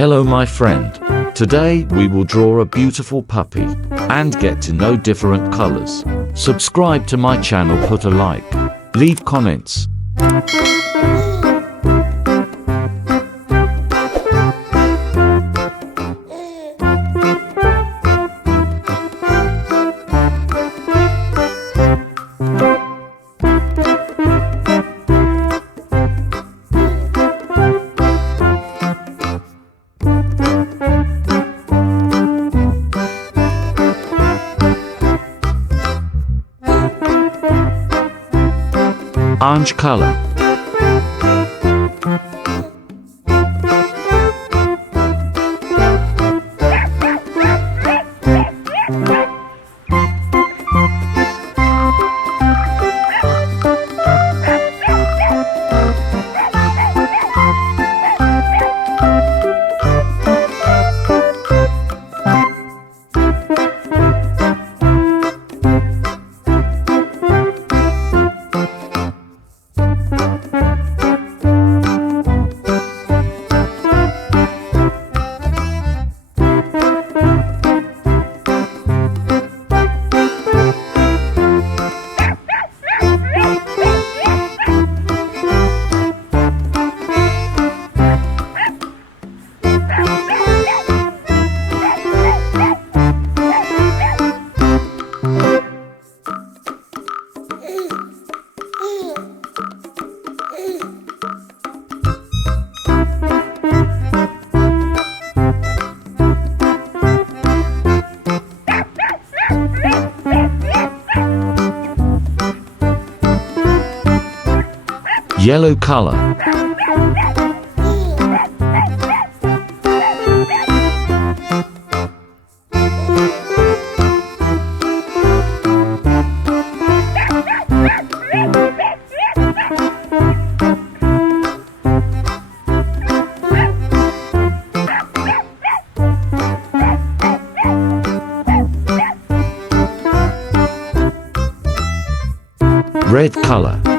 Hello my friend. Today we will draw a beautiful puppy and get to know different colors. Subscribe to my channel, put a like, leave comments. Orange color. Yellow color. Red color.